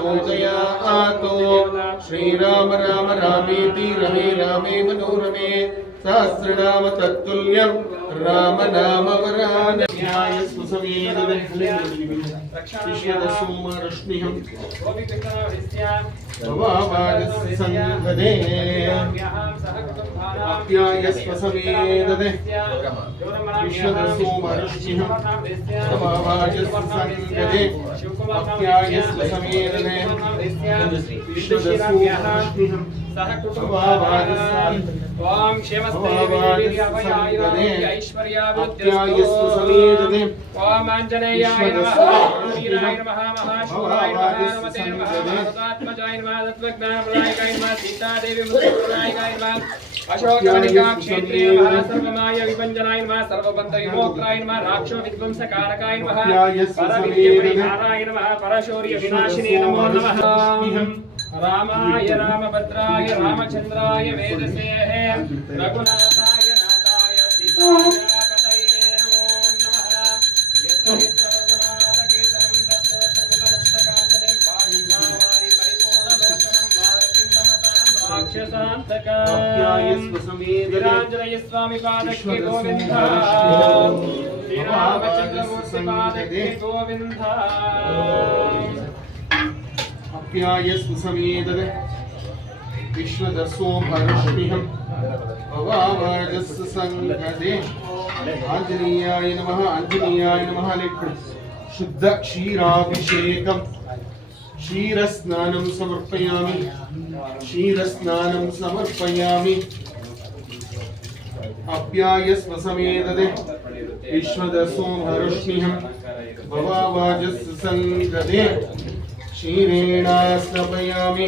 प्रचोदयातो श्रीराम राम रामेति रमे रामे సహస్రనామ తత్తుల్యం రామ నామ వరాన న్యాయ సుసమేన శిష్యద సుమ రష్మిహం భవావాదస్య సంఘదే అప్యాయ స్వసమేనదే విశ్వద సుమ ओम आप्यायस्व समेददे ओम आंजनेयाय नमः वीराय नमः महाशूराय नमः हनुमते नमः भरतात्मजाय नमः तत्त्वज्ञानप्रदायकाय नमः सीतादेवी मुक्तिप्रदायकाय नमः अशोकवनिका नमः सर्वमाय विभञ्जनाय नमः सर्वबन्धविमोक्ताय नमः राक्षो विध्वंसकारकाय नमः परविद्यपरिहाराय नमः परशौर्य विनाशिने नमो नमः रामाय रामभद्राय रामचन्द्राय वेदसे रघुनाथाय नाथाय सीताय नमो नमः। यत्र यत्र रघुनाथकीर्तनं तत्र सर्वमस्तकाञ्जलिं वायुभावारि परिपूर्णलोचनं मारुतिं नमतां राक्षसान्तकाम्। आप्यायस्व समेददे वीराञ्जनेय स्वामी पादके गोविन्द। श्रीरामचन्द्रमूर्ति पादके गोविन्द। अप्यायस्व समेददे विश्वदसोमरश्मिहं भवावाजस्य सङ्गदे आञ्जनेयाय नमः आञ्जनेयाय नमः लेखन शुद्ध क्षीराभिषेकं क्षीरस्नानं समर्पयामि क्षीरस्नानं समर्पयामि अप्यायस्व समेददे विश्वदसोमरश्मिहं भवावाजस्य सङ्गदे क्षीरेणास्नपयामि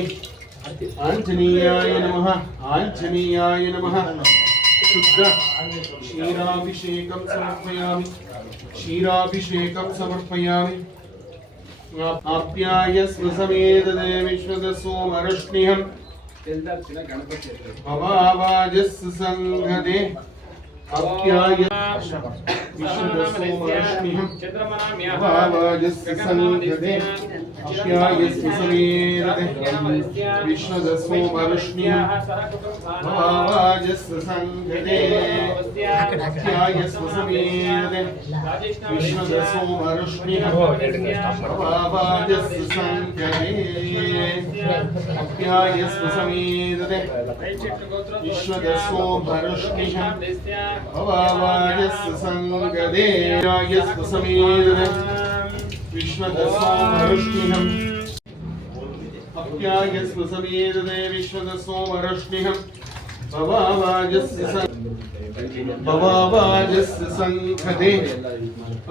आञ्जनेयाय नमः आञ्जनेयाय नमः शुद्ध क्षीराभिषेकं समर्पयामि क्षीराभिषेकं समर्पयामि आप्यायस्व समेददे विश्वदसोमरश्मिहं भवावाजस्य सङ्गदे आप्याय विश्वदसोमरश्मिहं भवावाजस्य सङ्गदे आप्यायस्व समेददे विश्वदसोमरश्मिहं भवावाजस्य सङ्गदे आप्यायस्व समेददे विश्वदसोमरश्मिहं भवावाजस्य सङ्गदे आप्यायस्व समेददे विश्वदसोमरश्मिहं भवावाजस्य सङ्गदे आप्यायस्व समेददे विश्वदसोमरश्मिहं अप्यायस्व समेददे विश्वदसोमरश्मिहं भवावाजस्य सं- भवावाजस्य सङ्घदे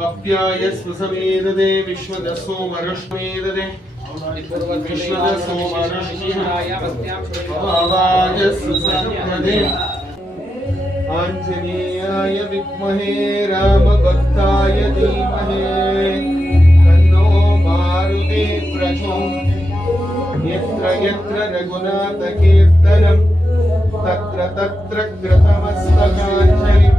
अप्यायस्व समेददे विश्वदसोमरश्मेददे भवावाजस्य सङ्घदे आञ्जनेयाय विद्महे रामभक्ताय धीमहि यत्र यत्र रघुनाथकीर्तनं तत्र तत्र कृतमस्तकाञ्जलिं